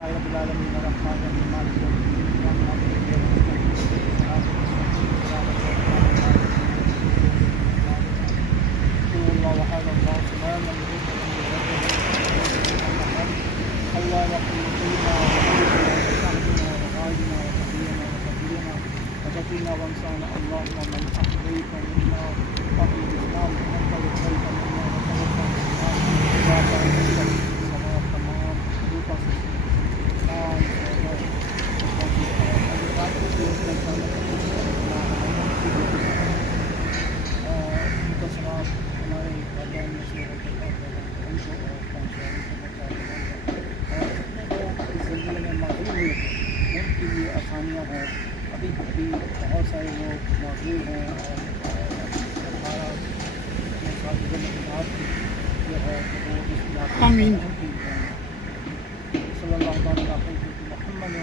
رب العالمين الرحمن الرحيم مالك يوم الدين إياك نعبد وإياك نستعين صراط المستقيم صراط الذين أنعمت عليهم قل الله أحد الله الصمد لم يلد ولم يولد الله يقول قلنا وقلنا وسعدنا وغاينا وتقينا وتقينا وتقينا وانصانا اللهم من أحييت منا وفي الإسلام ومن توفيت منا وتوفى الإسلام صلاة تمام روپا سے آسانیاں ہیں. ابھی بہت سارے لوگ موجود ہیں اور ہمارا جو ہے وہ اس علاقے میں صلی اللہ تعالیٰ علیہ وسلم محمد